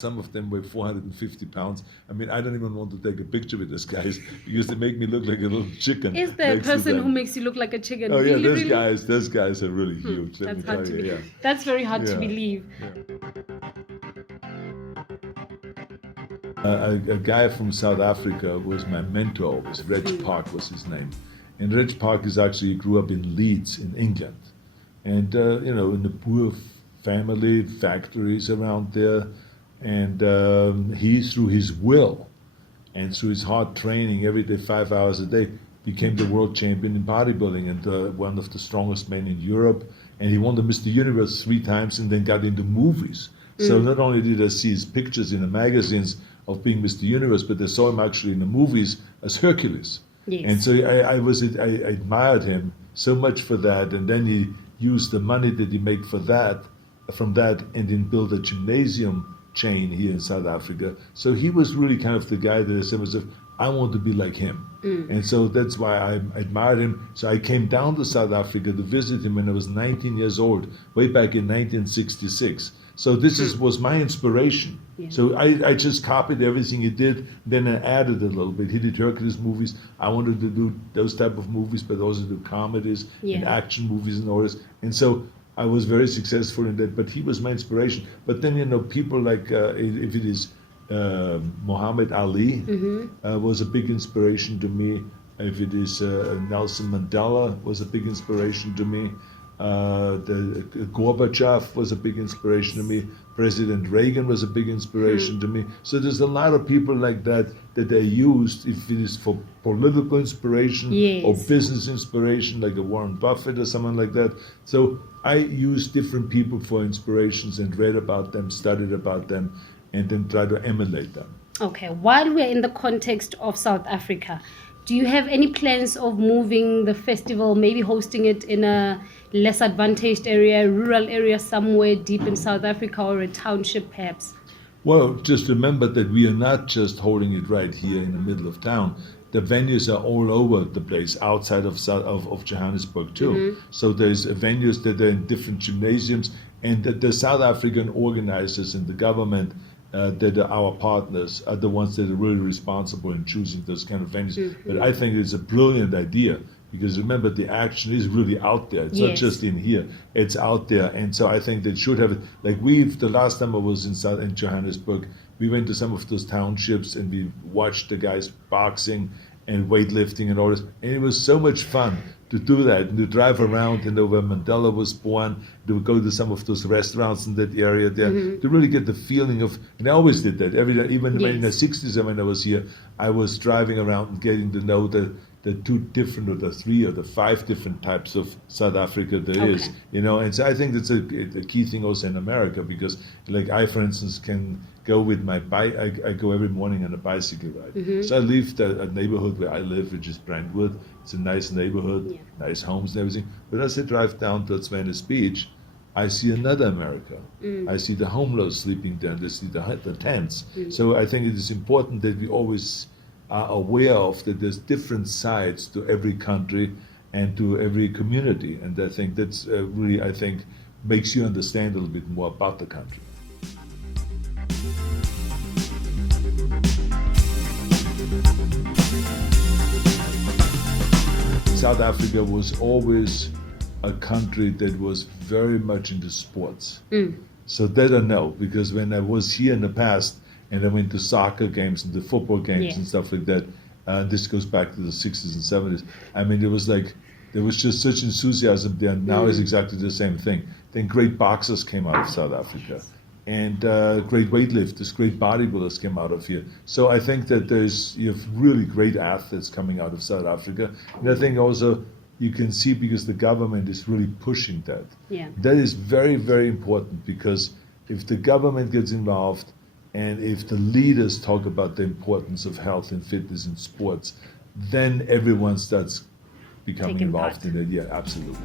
Some of them weigh 450 pounds. I mean, I don't even want to take a picture with those guys because they make me look like a little chicken. Is there a person who makes you look like a chicken? Oh, really, yeah, really? those guys are really huge. That's hard to believe. That's very hard to believe. A guy from South Africa was my mentor always. Reg Park was his name. And Reg Park he grew up in Leeds in England. And, in a poor family, factories around there. And he, through his will and through his hard training every day, 5 hours a day, became the world champion in bodybuilding and one of the strongest men in Europe. And he won the Mr. Universe 3 times and then got into movies. So not only did I see his pictures in the magazines of being Mr. Universe, but I saw him actually in the movies as Hercules. Yes. And so I admired him so much for that. And then he used the money that he made from that, and then built a gymnasium chain here in South Africa. So he was really kind of the guy that I said to myself, I want to be like him. And so that's why I admired him. So I came down to South Africa to visit him when I was 19 years old, way back in 1966. So this was my inspiration. Yeah. So I just copied everything he did, then I added a little bit. He did Hercules movies. I wanted to do those type of movies, but also do comedies and action movies and all this. And so I was very successful in that, but he was my inspiration. But then, people like, if it is Muhammad Ali was a big inspiration to me. If it is Nelson Mandela was a big inspiration to me. Gorbachev was a big inspiration to me. President Reagan was a big inspiration to me. So there's a lot of people like that they used, if it is for political inspiration or business inspiration, like a Warren Buffett or someone like that. So I used different people for inspirations and read about them, studied about them, and then try to emulate them. Okay, while we're in the context of South Africa, do you have any plans of moving the festival, maybe hosting it in a less advantaged area, rural area somewhere deep in South Africa, or a township perhaps? Well, just remember that we are not just holding it right here in the middle of town. The venues are all over the place, outside of Johannesburg too. So there's venues that are in different gymnasiums, and the South African organizers and the government that are our partners are the ones that are really responsible in choosing those kind of venues. But I think it's a brilliant idea, because remember, the action is really out there. It's not just in here; it's out there. And so I think that should have it. Like the last time I was in Johannesburg, we went to some of those townships and we watched the guys boxing and weightlifting and all this, and it was so much fun to do that and to drive around and where Mandela was born, to go to some of those restaurants in that area there, to really get the feeling of, and I always did that every day, even in the 60s when I was here, I was driving around and getting to know the 2 different or the 3 or the 5 different types of South Africa there is, and so I think that's a key thing also in America, because like I, for instance, can go with my bike. I go every morning on a bicycle ride. So I leave a neighborhood where I live, which is Brentwood. It's a nice neighborhood, nice homes and everything. But as I drive down towards Venice Beach, I see another America. I see the homeless sleeping there, and I see the tents. So I think it is important that we always are aware of that there's different sides to every country and to every community. And I think that's really, makes you understand a little bit more about the country. South Africa was always a country that was very much into sports. So that I know, because when I was here in the past and I went to soccer games and the football games and stuff like that, this goes back to the 60s and 70s. I mean, there was just such enthusiasm there. Now it's exactly the same thing. Then great boxers came out of South Africa, and great weightlifters, great bodybuilders came out of here. So I think that you have really great athletes coming out of South Africa. And I think also you can see, because the government is really pushing that. That is very, very important, because if the government gets involved and if the leaders talk about the importance of health and fitness in sports, then everyone starts becoming involved in it. Yeah, absolutely.